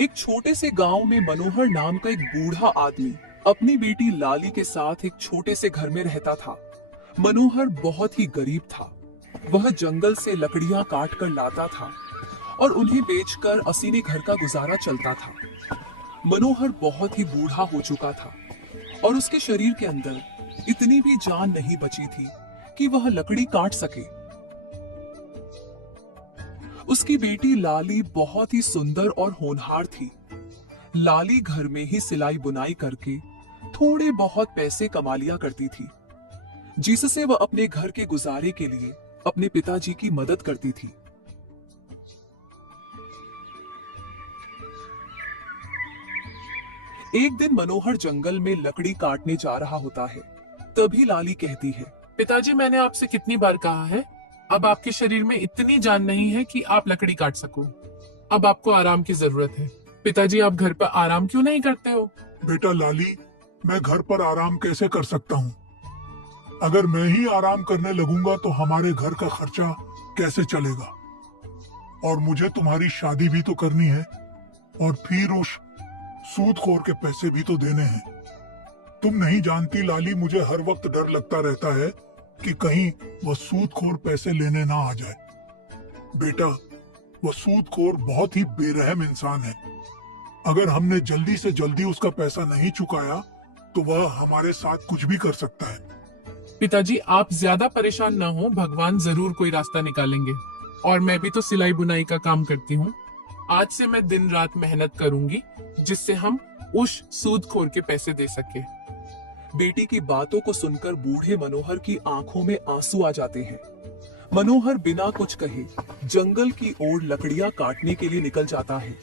एक छोटे से गांव में मनोहर नाम का एक बूढ़ा आदमी अपनी बेटी लाली के साथ एक छोटे से घर में रहता था। मनोहर बहुत ही गरीब था। वह जंगल से लकड़ियां काट कर लाता था और उन्हें बेचकर असीने घर का गुजारा चलता था। मनोहर बहुत ही बूढ़ा हो चुका था और उसके शरीर के अंदर इतनी भी जान नहीं बची थी कि वह लकड़ी काट सके। उसकी बेटी लाली बहुत ही सुंदर और होनहार थी। लाली घर में ही सिलाई बुनाई करके थोड़े बहुत पैसे कमा लिया करती थी, जिससे वह अपने घर के गुजारे के लिए अपने पिताजी की मदद करती थी। एक दिन मनोहर जंगल में लकड़ी काटने जा रहा होता है। तभी लाली कहती है, पिताजी, मैंने आपसे कितनी बार कहा है, अब आपके शरीर में इतनी जान नहीं है कि आप लकड़ी काट सको। अब आपको आराम की जरूरत है। पिताजी, आप घर पर आराम क्यों नहीं करते हो? बेटा लाली, मैं घर पर आराम कैसे कर सकता हूँ? अगर मैं ही आराम करने लगूंगा तो हमारे घर का खर्चा कैसे चलेगा? और मुझे तुम्हारी शादी भी तो करनी है और फिर उस सूदखोर के पैसे भी तो देने हैं। तुम नहीं जानती लाली, मुझे हर वक्त डर लगता रहता है कि कहीं वह सूदखोर पैसे लेने ना आ जाए। बेटा, वह सूदखोर बहुत ही बेरहम इंसान है। अगर हमने जल्दी से जल्दी उसका पैसा नहीं चुकाया तो वह हमारे साथ कुछ भी कर सकता है। पिताजी, आप ज्यादा परेशान ना हो, भगवान जरूर कोई रास्ता निकालेंगे। और मैं भी तो सिलाई बुनाई का काम करती हूँ। आज से मैं दिन रात मेहनत करूंगी जिससे हम उस सूदखोर के पैसे दे सके। बेटी की बातों को सुनकर बूढ़े मनोहर की आंखों में आंसू आ जाते हैं। मनोहर बिना कुछ कहे जंगल की ओर लकड़ियां काटने के लिए निकल जाता है।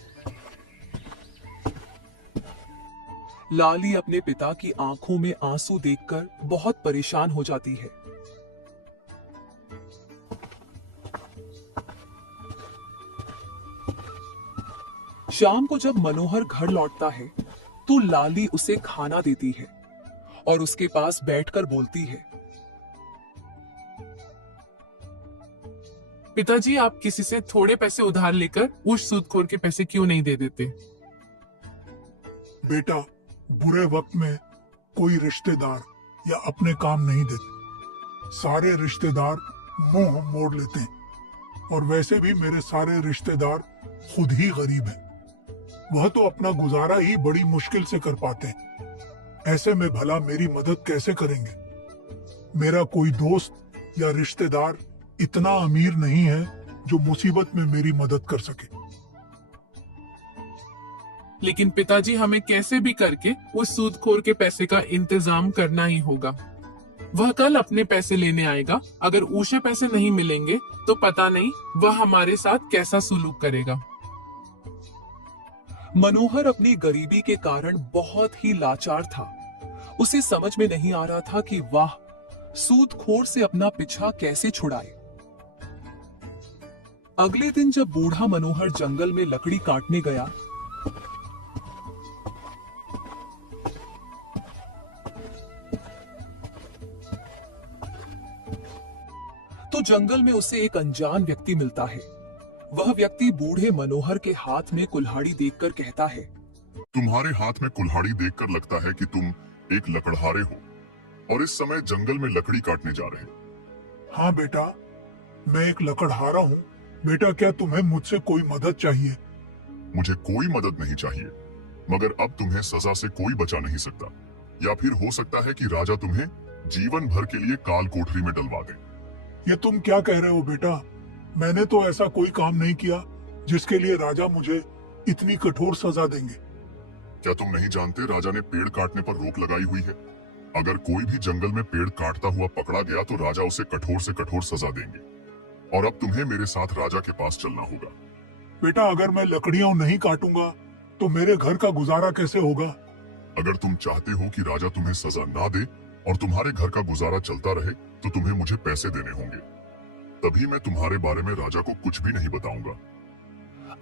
लाली अपने पिता की आंखों में आंसू देखकर बहुत परेशान हो जाती है। शाम को जब मनोहर घर लौटता है तो लाली उसे खाना देती है और उसके पास बैठकर बोलती है, पिताजी, आप किसी से थोड़े पैसे उधार लेकर उस सूदखोर के पैसे क्यों नहीं दे देते? बेटा, बुरे वक्त में कोई रिश्तेदार या अपने काम नहीं देते। सारे रिश्तेदार मुंह मोड़ लेते हैं और वैसे भी मेरे सारे रिश्तेदार खुद ही गरीब हैं। वह तो अपना गुजारा ही बड़ी मुश्किल से कर पाते हैं। ऐसे में भला मेरी मदद कैसे करेंगे? मेरा कोई दोस्त या रिश्तेदार इतना अमीर नहीं है जो मुसीबत में मेरी मदद कर सके। लेकिन पिताजी, हमें कैसे भी करके उस सूदखोर के पैसे का इंतजाम करना ही होगा। वह कल अपने पैसे लेने आएगा। अगर उसे पैसे नहीं मिलेंगे तो पता नहीं वह हमारे साथ कैसा सुलूक करेगा। मनोहर अपनी गरीबी के कारण बहुत ही लाचार था। उसे समझ में नहीं आ रहा था कि वह सूदखोर से अपना पीछा कैसे छुड़ाए। अगले दिन जब बूढ़ा मनोहर जंगल में लकड़ी काटने गया तो जंगल में उसे एक अनजान व्यक्ति मिलता है। वह व्यक्ति बूढ़े मनोहर के हाथ में कुल्हाड़ी देखकर कहता है, तुम्हारे हाथ में कुल्हाड़ी देखकर लगता है कि तुम एक लकड़हारे हो और इस समय जंगल में लकड़ी काटने जा रहे हो। हाँ बेटा, मैं एक लकड़हारा हूँ। बेटा, क्या तुम्हें मुझसे कोई मदद चाहिए? मुझे कोई मदद नहीं चाहिए, मगर अब तुम्हें सजा से कोई बचा नहीं सकता। या फिर हो सकता है कि राजा तुम्हें जीवन भर के लिए काल कोठरी में डलवा दे। ये तुम क्या कह रहे हो बेटा? मैंने तो ऐसा कोई काम नहीं किया जिसके लिए राजा मुझे इतनी कठोर सजा देंगे। क्या तुम नहीं जानते, राजा ने पेड़ काटने पर रोक लगाई हुई है। अगर कोई भी जंगल में पेड़ काटता हुआ पकड़ा गया तो राजा उसे कठोर से कठोर सजा देंगे। और अब तुम्हें मेरे साथ राजा के पास चलना होगा। बेटा, अगर मैं लकड़ियां नहीं काटूंगा तो मेरे घर का गुजारा कैसे होगा? अगर तुम चाहते हो कि राजा तुम्हें सजा ना दे और तुम्हारे घर का गुजारा चलता रहे तो तुम्हें मुझे पैसे देने होंगे। तभी मैं तुम्हारे बारे में राजा को कुछ भी नहीं बताऊंगा।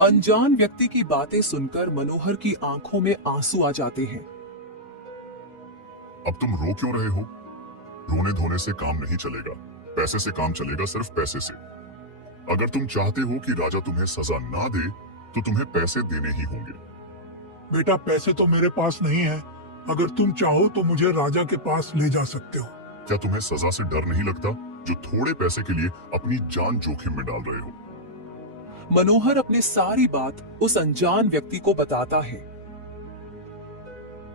अनजान व्यक्ति की बातें सुनकर मनोहर की आंखों में आंसू आ जाते हैं। अब तुम रो क्यों रहे हो? रोने धोने से काम नहीं चलेगा, पैसे से काम चलेगा, सिर्फ पैसे से। अगर तुम चाहते हो कि राजा तुम्हें सजा ना दे तो तुम्हें पैसे देने ही होंगे। बेटा पैसे तो मेरे पास नहीं है, अगर तुम चाहो तो मुझे राजा के पास ले जा सकते हो। क्या तुम्हें सजा से डर नहीं लगता जो थोड़े पैसे के लिए अपनी जान जोखिम में डाल रहे हो? मनोहर अपनी सारी बात उस अनजान व्यक्ति को बताता है।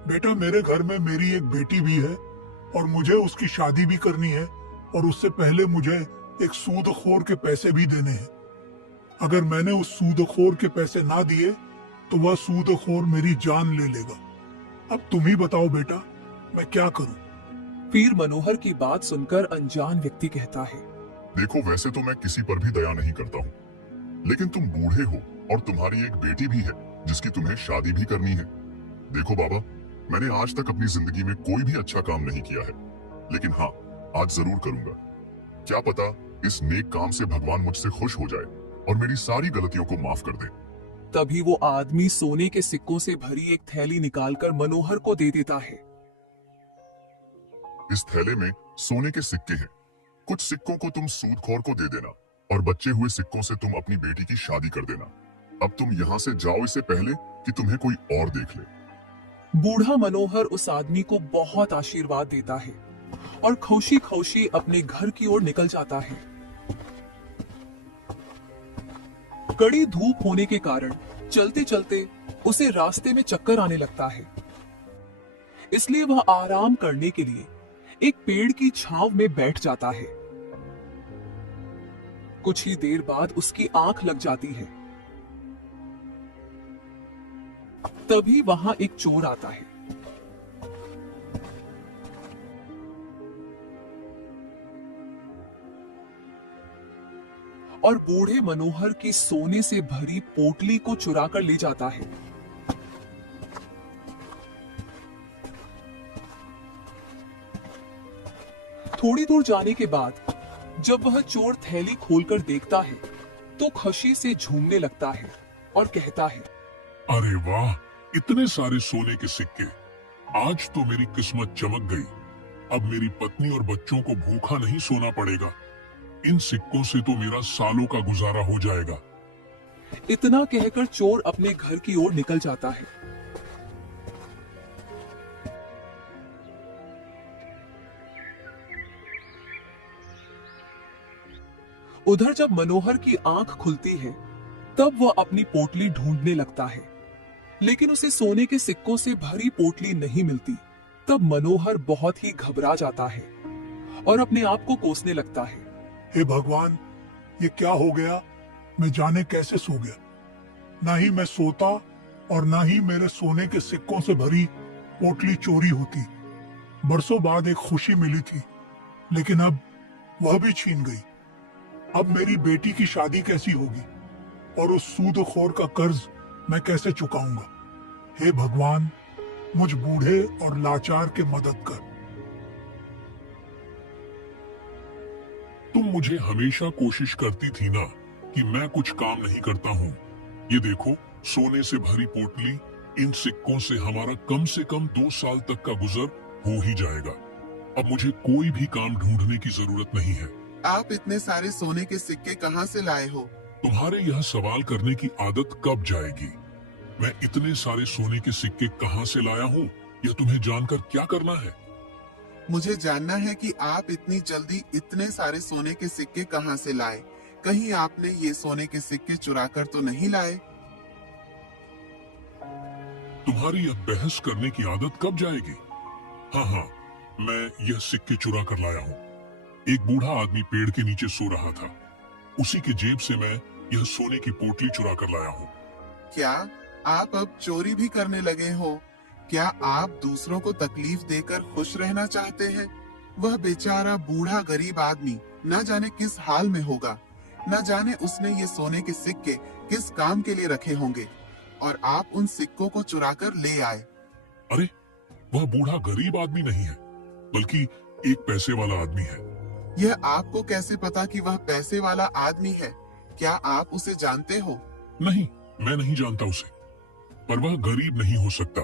बेटा मेरे घर में मेरी एक बेटी भी है और मुझे उसकी शादी भी करनी है, और उससे पहले मुझे एक सूदखोर के पैसे भी देने हैं। अगर मैंने उस सूदखोर के पैसे ना दिए तो वह सूदखोर मेरी जान ले लेगा। अब तुम ही बताओ बेटा, मैं क्या करूं? फिर मनोहर की बात सुनकर अनजान व्यक्ति कहता है, देखो वैसे तो मैं किसी पर भी दया नहीं करता हूँ, लेकिन तुम बूढ़े हो और तुम्हारी एक बेटी भी है जिसकी तुम्हें शादी भी करनी है। देखो बाबा, मैंने आज तक अपनी जिंदगी में कोई भी अच्छा काम नहीं किया है, लेकिन हाँ आज जरूर करूंगा। क्या पता इस नेक काम से भगवान मुझसे खुश हो जाए और मेरी सारी गलतियों को माफ कर दे। तभी वो आदमी सोने के सिक्कों से भरी एक थैली निकालकर मनोहर को दे देता है। इस थैले में सोने के सिक्के हैं। कुछ सिक्कों को तुम सूदखोर को दे देना और बचे हुए सिक्कों से तुम अपनी बेटी की शादी कर देना। अब तुम यहाँ से जाओ इससे पहले कि तुम्हें कोई और देख ले। बूढ़ा मनोहर उस आदमी को बहुत आशीर्वाद देता है और खुशी खुशी अपने घर की ओर निकल जाता है। कड़ी धूप होने के कारण चलते चलते उसे रास्ते में चक्कर आने लगता है, इसलिए वह आराम करने के लिए एक पेड़ की छांव में बैठ जाता है। कुछ ही देर बाद उसकी आंख लग जाती है। तभी वहां एक चोर आता है। और बूढ़े मनोहर की सोने से भरी पोटली को चुरा कर ले जाता है। थोड़ी दूर जाने के बाद जब वह चोर थैली खोलकर देखता है तो खुशी से झूमने लगता है और कहता है, अरे वाह, इतने सारे सोने के सिक्के, आज तो मेरी किस्मत चमक गई। अब मेरी पत्नी और बच्चों को भूखा नहीं सोना पड़ेगा। इन सिक्कों से तो मेरा सालों का गुजारा हो जाएगा। इतना कहकर चोर अपने घर की ओर निकल जाता है। उधर जब मनोहर की आंख खुलती है तब वह अपनी पोटली ढूंढने लगता है, लेकिन उसे सोने के सिक्कों से भरी पोटली नहीं मिलती। तब मनोहर बहुत ही घबरा जाता है और अपने आप को कोसने लगता है। हे भगवान, ये क्या हो गया? मैं जाने कैसे सो गया। ना ही मैं सोता और ना ही मेरे सोने के सिक्कों से भरी पोटली चोरी होती। बरसों बाद एक खुशी मिली थी, लेकिन अब वह भी छीन गई। अब मेरी बेटी की शादी कैसी होगी और उस सूदखोर का कर्ज मैं कैसे चुकाऊंगा? हे भगवान, मुझ बूढ़े और लाचार के मदद कर। तुम मुझे हमेशा कोशिश करती थी ना कि मैं कुछ काम नहीं करता हूँ। ये देखो, सोने से भरी पोटली, इन सिक्कों से हमारा कम से कम 2 साल तक का गुजर हो ही जाएगा। अब मुझे कोई भी काम ढूंढने की जरूरत नहीं है। आप इतने सारे सोने के सिक्के कहाँ से लाए हो? तुम्हारे यह सवाल करने की आदत कब जाएगी? मैं इतने सारे सोने के सिक्के कहाँ से लाया हूँ, यह तुम्हें जानकर क्या करना है? मुझे जानना है कि आप इतनी जल्दी इतने सारे सोने के सिक्के कहाँ से लाए। कहीं आपने ये सोने के सिक्के चुराकर तो नहीं लाए? तुम्हारी यह बहस करने की आदत कब जाएगी? हाँ, मैं यह सिक्के चुरा कर लाया हूँ। एक बूढ़ा आदमी पेड़ के नीचे सो रहा था, उसी के जेब से मैं यह सोने की पोटली चुरा कर लाया हूँ। क्या आप अब चोरी भी करने लगे हो? क्या आप दूसरों को तकलीफ देकर खुश रहना चाहते हैं? वह बेचारा बूढ़ा गरीब आदमी न जाने किस हाल में होगा, न जाने उसने ये सोने के सिक्के किस काम के लिए रखे होंगे, और आप उन सिक्कों को चुराकर ले आए। अरे, वह बूढ़ा गरीब आदमी नहीं है, बल्कि एक पैसे वाला आदमी है। यह आपको कैसे पता कि वह पैसे वाला आदमी है? क्या आप उसे जानते हो? नहीं, मैं नहीं जानता उसे, पर वह गरीब नहीं हो सकता,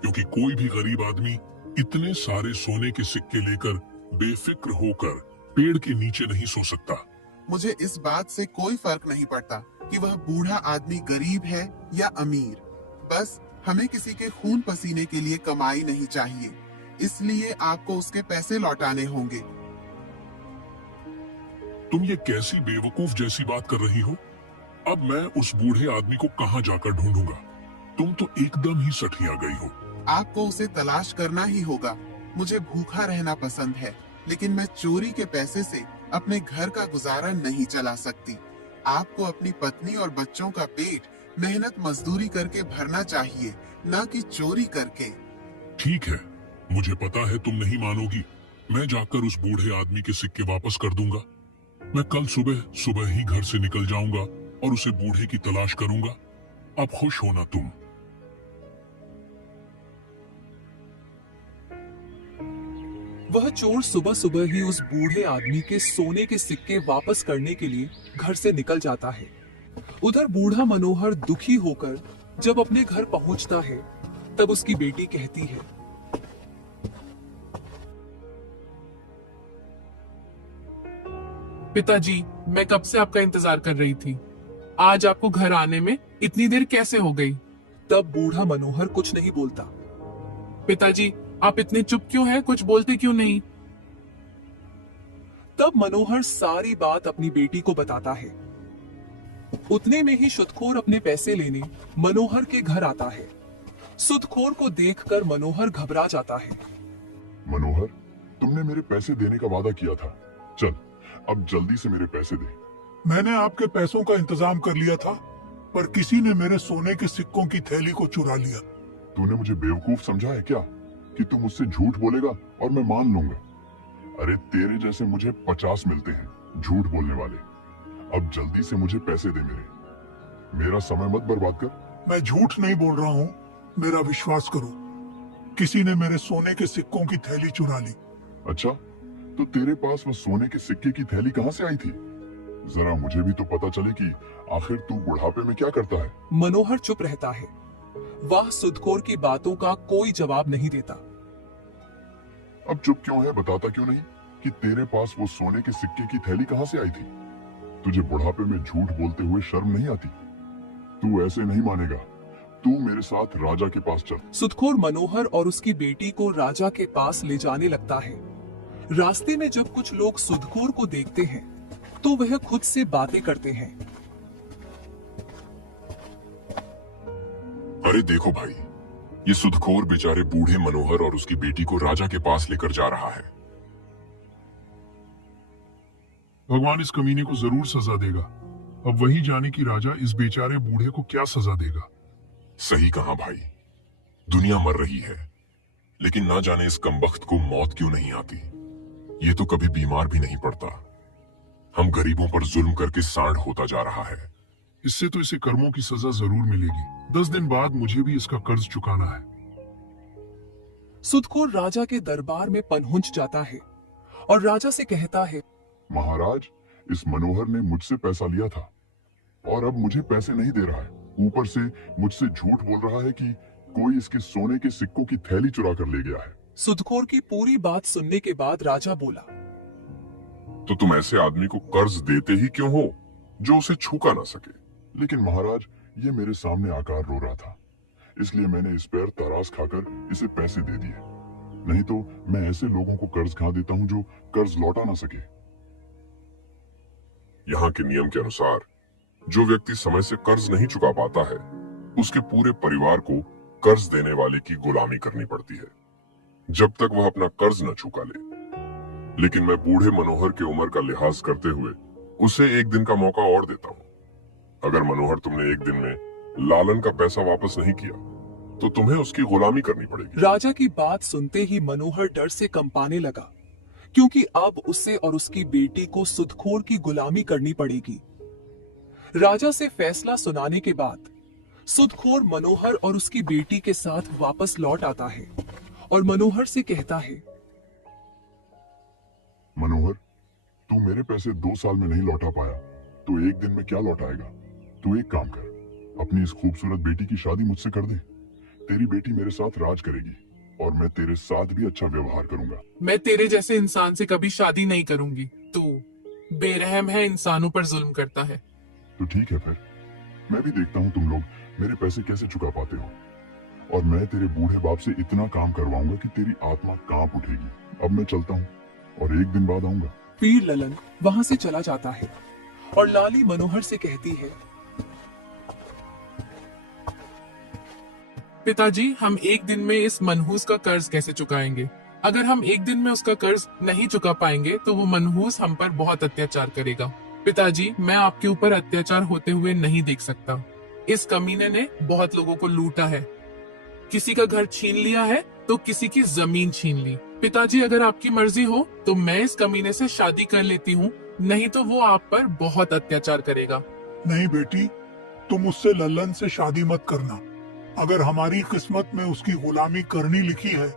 क्योंकि कोई भी गरीब आदमी इतने सारे सोने के सिक्के लेकर बेफिक्र होकर पेड़ के नीचे नहीं सो सकता। मुझे इस बात से कोई फर्क नहीं पड़ता कि वह बूढ़ा आदमी गरीब है या अमीर। बस हमें किसी के खून पसीने के लिए कमाई नहीं चाहिए, इसलिए आपको उसके पैसे लौटाने होंगे। तुम ये कैसी बेवकूफ जैसी बात कर रही हो? अब मैं उस बूढ़े आदमी को कहाँ जाकर ढूंढूंगा? तुम तो एकदम ही सठिया गई हो। आपको उसे तलाश करना ही होगा। मुझे भूखा रहना पसंद है, लेकिन मैं चोरी के पैसे से अपने घर का गुजारा नहीं चला सकती। आपको अपनी पत्नी और बच्चों का पेट मेहनत मजदूरी करके भरना चाहिए, ना कि चोरी करके। ठीक है, मुझे पता है तुम नहीं मानोगी। मैं जाकर उस बूढ़े आदमी के सिक्के वापस कर दूंगा। मैं कल सुबह सुबह ही घर से निकल जाऊंगा और उसे बूढ़े की तलाश करूंगा। अब खुश होना तुम। वह चोर सुबह सुबह ही उस बूढ़े आदमी के सोने के सिक्के वापस करने के लिए घर से निकल जाता है। उधर बूढ़ा मनोहर दुखी होकर जब अपने घर पहुंचता है, तब उसकी बेटी कहती है, पिताजी, मैं कब से आपका इंतजार कर रही थी। आज आपको घर आने में इतनी देर कैसे हो गई? तब बूढ़ा मनोहर कुछ नहीं बोलता। पिताजी, आप इतने चुप क्यों हैं? कुछ बोलते क्यों नहीं? तब मनोहर सारी बात अपनी बेटी को बताता है। उतने में ही सुदखोर अपने पैसे लेने मनोहर के घर आता है। सुदखोर को देखकर मनोहर घबरा जाता है। मनोहर, तुमने मेरे पैसे देने का वादा किया था। चल, अब जल्दी से मेरे पैसे दे। मैंने आपके पैसों का इंतजाम कर लिया था, पर किसी ने मेरे सोने के सिक्कों की थैली को चुरा लिया। तूने मुझे बेवकूफ समझा है क्या कि तू मुझसे झूठ बोलेगा और मैं मान लूंगा? अरे तेरे जैसे मुझे 50 मिलते हैं झूठ बोलने वाले। अब जल्दी से मुझे पैसे दे मेरा समय मत बर्बाद कर। मैं झूठ नहीं बोल रहा हूँ, मेरा विश्वास करो। किसी ने मेरे सोने के सिक्कों की थैली चुरा ली। अच्छा, तो तेरे पास वो सोने के सिक्के की थैली कहाँ से आई थी? जरा मुझे भी तो पता चले कि आखिर तू बुढ़ापे में क्या करता है। मनोहर चुप रहता है। वह सुदखोर की बातों का कोई जवाब नहीं देता। अब चुप क्यों है? बताता क्यों नहीं कि तेरे पास वो सोने के सिक्के की थैली कहाँ से आई थी? तुझे बुढ़ापे में झूठ बोलते हुए शर्म नहीं आती? तू ऐसे नहीं मानेगा। तू मेरे साथ राजा के पास चल। सुदखोर मनोहर और उसकी बेटी को राजा के पास ले जाने लगता है। रास्ते में जब कुछ लोग सुदखोर को देखते हैं, तो वह खुद से बातें करते हैं। अरे देखो भाई, ये सुदखोर बेचारे बूढ़े मनोहर और उसकी बेटी को राजा के पास लेकर जा रहा है। भगवान इस कमीने को जरूर सजा देगा। अब वही जाने कि राजा इस बेचारे बूढ़े को क्या सजा देगा। सही कहा भाई। दुनिया मर रही है, लेकिन ना जाने इस कमबख्त को मौत क्यों नहीं आती। ये तो कभी बीमार भी नहीं पड़ता। हम गरीबों पर जुल्म करके सांड होता जा रहा है। इससे तो इसे कर्मों की सजा जरूर मिलेगी। 10 दिन बाद मुझे भी इसका कर्ज चुकाना है। सुदखोर राजा के दरबार में पनहुंच जाता है और राजा से कहता है, महाराज, इस मनोहर ने मुझसे पैसा लिया था और अब मुझे पैसे नहीं दे रहा है। ऊपर से मुझसे झूठ बोल रहा है कि कोई इसके सोने के सिक्कों की थैली चुरा कर ले गया है। सुदखोर की पूरी बात सुनने के बाद राजा बोला, तो तुम ऐसे आदमी को कर्ज देते ही क्यों हो जो उसे छूका ना सके? लेकिन महाराज, ये मेरे सामने आकर रो रहा था, इसलिए मैंने इस पैर तरास खाकर इसे पैसे दे दिए। नहीं तो मैं ऐसे लोगों को कर्ज कहाँ देता हूँ जो कर्ज लौटा ना सके। यहाँ के नियम के अनुसार जो व्यक्ति समय से कर्ज नहीं चुका पाता है, उसके पूरे परिवार को कर्ज देने वाले की गुलामी करनी पड़ती है, जब तक वह अपना कर्ज न चुका ले। लेकिन मैं बूढ़े मनोहर की उम्र का लिहाज करते हुए उसे एक दिन का मौका और देता हूँ। अगर मनोहर, तुमने एक दिन में लालन का पैसा वापस नहीं किया तो तुम्हें उसकी गुलामी करनी पड़ेगी। राजा की बात सुनते ही मनोहर डर से कंपाने लगा, क्योंकि अब उसे और उसकी बेटी को सुदखोर की गुलामी करनी पड़ेगी। राजा से फैसला सुनाने के बाद सुदखोर मनोहर और उसकी बेटी के साथ वापस लौट आता है और मनोहर से कहता है, मनोहर, तू मेरे पैसे 2 साल में नहीं लौटा पाया तो एक दिन में क्या लौटाएगा? तू एक काम कर, अपनी इस खूबसूरत बेटी की शादी मुझसे कर दे। तेरी बेटी मेरे साथ राज करेगी और मैं तेरे साथ भी अच्छा व्यवहार करूंगा। मैं तेरे जैसे इंसान से कभी शादी नहीं करूंगी। तू बेरहम है, इंसानों पर जुल्म करता है। तो ठीक है, फिर मैं भी देखता हूँ तुम लोग मेरे पैसे कैसे चुका पाते हो। और मैं तेरे बूढ़े बाप से इतना काम करवाऊंगा कि तेरी आत्मा कांप उठेगी। अब मैं चलता हूँ और एक दिन बाद आऊंगा। फिर ललन वहां से चला जाता है और लाली मनोहर से कहती है, पिताजी, हम एक दिन में इस मनहूस का कर्ज कैसे चुकाएंगे? अगर हम एक दिन में उसका कर्ज नहीं चुका पाएंगे तो वो मनहूस हम पर बहुत अत्याचार करेगा। पिताजी, मैं आपके ऊपर अत्याचार होते हुए नहीं देख सकता। इस कमीने ने बहुत लोगों को लूटा है, किसी का घर छीन लिया है तो किसी की जमीन छीन ली। पिताजी, अगर आपकी मर्जी हो तो मैं इस कमीने से शादी कर लेती हूँ, नहीं तो वो आप पर बहुत अत्याचार करेगा। नहीं बेटी, तुम उससे लल्लन से शादी मत करना। अगर हमारी किस्मत में उसकी गुलामी करनी लिखी है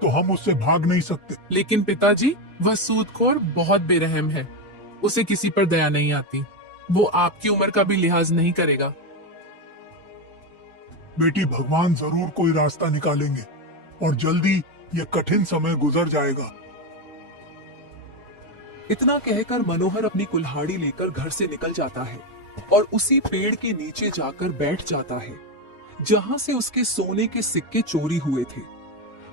तो हम उससे भाग नहीं सकते। लेकिन पिताजी, वह सूदखोर बहुत बेरहम है, उसे किसी पर दया नहीं आती। वो आपकी उम्र का भी लिहाज नहीं करेगा। बेटी, भगवान जरूर कोई रास्ता निकालेंगे और जल्दी ये कठिन समय गुजर जाएगा। इतना कहकर मनोहर अपनी कुल्हाड़ी लेकर घर से निकल जाता है और उसी पेड़ के नीचे जाकर बैठ जाता है जहां से उसके सोने के सिक्के चोरी हुए थे।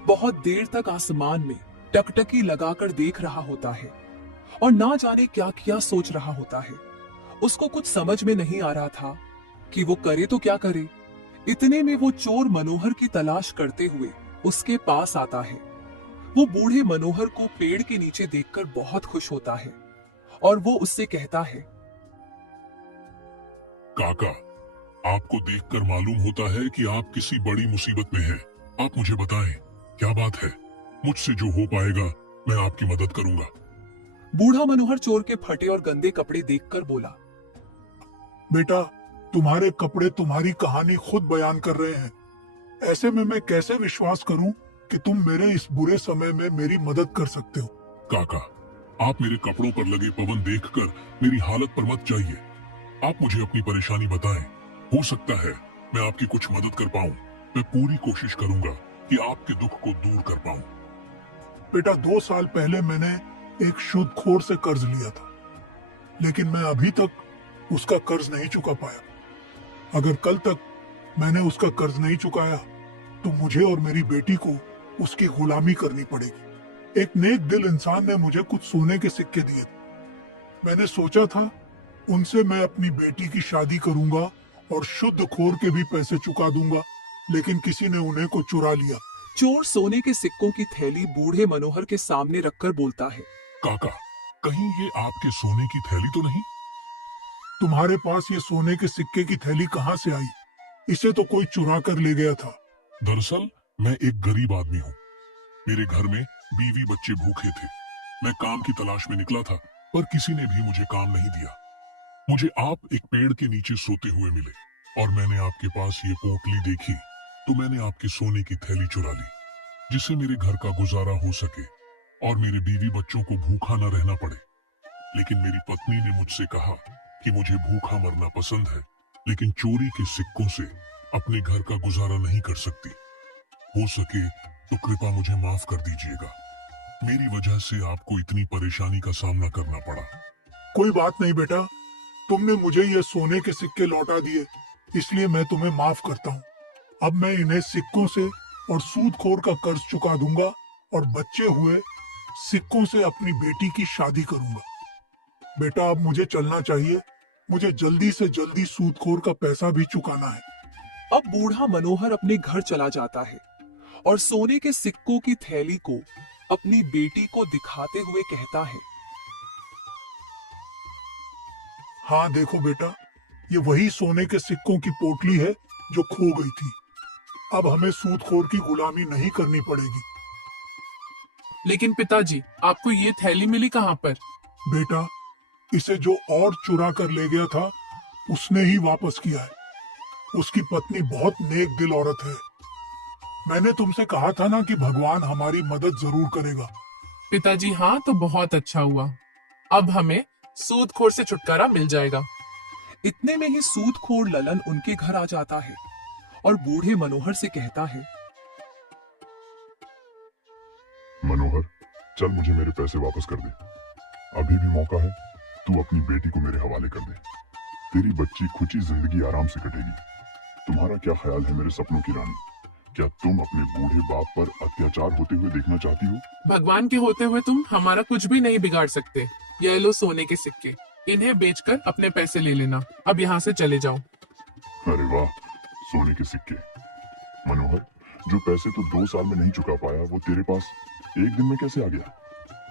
बहुत देर तक आसमान में टकटकी लगाकर देख रहा होता है और ना जाने क्या क्या सोच रहा होता है। उसको कुछ समझ में नहीं आ रहा था कि वो करे तो क्या करे। इतने में वो चोर मनोहर की तलाश करते हुए उसके पास आता है। वो बूढ़े मनोहर को पेड़ के नीचे देखकर बहुत खुश होता है और वो उससे कहता है, काका, आपको देखकर मालूम होता है कि आप किसी बड़ी मुसीबत में हैं। आप मुझे बताएं, क्या बात है? मुझसे जो हो पाएगा मैं आपकी मदद करूंगा। बूढ़ा मनोहर चोर के फटे और गंदे कपड़े देखकर बोला, बेटा, तुम्हारे कपड़े तुम्हारी कहानी खुद बयान कर रहे हैं। ऐसे में मैं कैसे विश्वास करूं कि तुम मेरे इस बुरे समय में मेरी मदद कर सकते हो। काका, आप मेरे कपड़ों पर लगे पवन देखकर मेरी हालत पर मत जाइए। आप मुझे अपनी परेशानी बताएं। हो सकता है मैं आपकी कुछ मदद कर पाऊं। मैं पूरी कोशिश करूंगा कि आपके दुख को दूर कर पाऊं। बेटा, 2 साल पहले मैंने एक सूदखोर से कर्ज लिया था, लेकिन मैं अभी तक उसका कर्ज नहीं चुका पाया। अगर कल तक मैंने उसका कर्ज नहीं चुकाया तो मुझे और मेरी बेटी को उसकी गुलामी करनी पड़ेगी। एक नेक दिल इंसान ने मुझे कुछ सोने के सिक्के दिए थे। मैंने सोचा था उनसे मैं अपनी बेटी की शादी करूंगा और शुद्ध खोर के भी पैसे चुका दूंगा, लेकिन किसी ने उन्हें को चुरा लिया। चोर सोने के सिक्कों की थैली बूढ़े मनोहर के सामने रखकर बोलता है, काका, कहीं ये आपके सोने की थैली तो नहीं? तुम्हारे पास ये सोने के सिक्के की थैली कहाँ से आई? इसे तो कोई चुरा कर ले गया था। दरअसल मैं एक गरीब आदमी हूँ। मेरे घर में बीवी बच्चे भूखे थे। मैं काम की तलाश में निकला था, पर किसी ने भी मुझे काम नहीं दिया। मुझे आप एक पेड़ के नीचे सोते हुए मिले और मैंने आपके पास ये पोटली देखी तो मैंने आपके सोने की थैली चुरा ली, जिससे मेरे घर का गुजारा हो सके और मेरे बीवी बच्चों को भूखा न रहना पड़े। लेकिन मेरी पत्नी ने मुझसे कहा कि मुझे भूखा मरना पसंद है, लेकिन चोरी के सिक्कों से अपने घर का गुजारा नहीं कर सकती। हो सके तो कृपया मुझे माफ कर दीजिएगा। मेरी वजह से आपको इतनी परेशानी का सामना करना पड़ा। कोई बात नहीं बेटा, तुमने मुझे ये सोने के सिक्के लौटा दिए, इसलिए मैं तुम्हें माफ करता हूँ। अब मैं इन्हें सिक्कों से और सूदखोर का कर्ज चुका दूंगा और बचे हुए सिक्कों से अपनी बेटी की शादी करूंगा। बेटा, अब मुझे चलना चाहिए। मुझे जल्दी से जल्दी सूदखोर का पैसा भी चुकाना है। अब बूढ़ा मनोहर अपने घर चला जाता है और सोने के सिक्कों की थैली को अपनी बेटी को दिखाते हुए कहता है, हाँ देखो बेटा, ये वही सोने के सिक्कों की पोटली है जो खो गई थी। अब हमें सूदखोर की गुलामी नहीं करनी पड़ेगी। लेकिन पिताजी, आपको ये थैली मिली कहाँ पर? बेटा, इसे जो और चुरा कर ले गया था उसने ही वापस किया है। उसकी पत्नी बहुत नेक दिल औरत है। मैंने तुमसे कहा था ना कि भगवान हमारी मदद जरूर करेगा। पिताजी, हाँ तो बहुत अच्छा हुआ। अब हमें सूदखोर से छुटकारा मिल जाएगा। इतने में ही सूदखोर ललन उनके घर आ जाता है और बूढ़े मनोहर से कहता है, मनोहर, चल मुझे मेरे पैसे वापस कर दे। अभी भी मौका है, तू अपनी बेटी को मेरे हवाले कर दे। तेरी बच्ची खुशी जिंदगी आराम से कटेगी। तुम्हारा क्या ख्याल है मेरे सपनों की रानी? क्या तुम अपने बूढ़े बाप पर अत्याचार होते हुए देखना चाहती हो? भगवान के होते हुए तुम हमारा कुछ भी नहीं बिगाड़ सकते। ये लो सोने के सिक्के, इन्हें बेचकर अपने पैसे ले लेना। अब यहाँ से चले जाओ। अरे वाह, सोने के सिक्के। मनोहर, जो पैसे तो 2 साल में नहीं चुका पाया वो तेरे पास एक दिन में कैसे आ गया?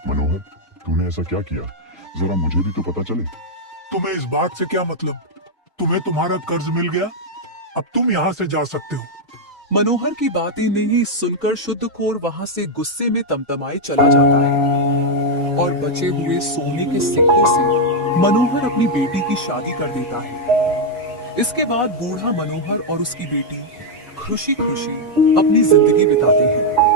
मनोहर, तूने ऐसा क्या किया? जरा मुझे भी तो पता चले। तुम्हें इस बात से क्या मतलब? तुम्हें तुम्हारा कर्ज मिल गया, अब तुम यहाँ से जा सकते हो। मनोहर की बातें नहीं सुनकर शुद्धखोर वहां से गुस्से में तमतमाए चला जाता है और बचे हुए सोने के सिक्कों से मनोहर अपनी बेटी की शादी कर देता है। इसके बाद बूढ़ा मनोहर और उसकी बेटी खुशी खुशी अपनी जिंदगी बिताते हैं।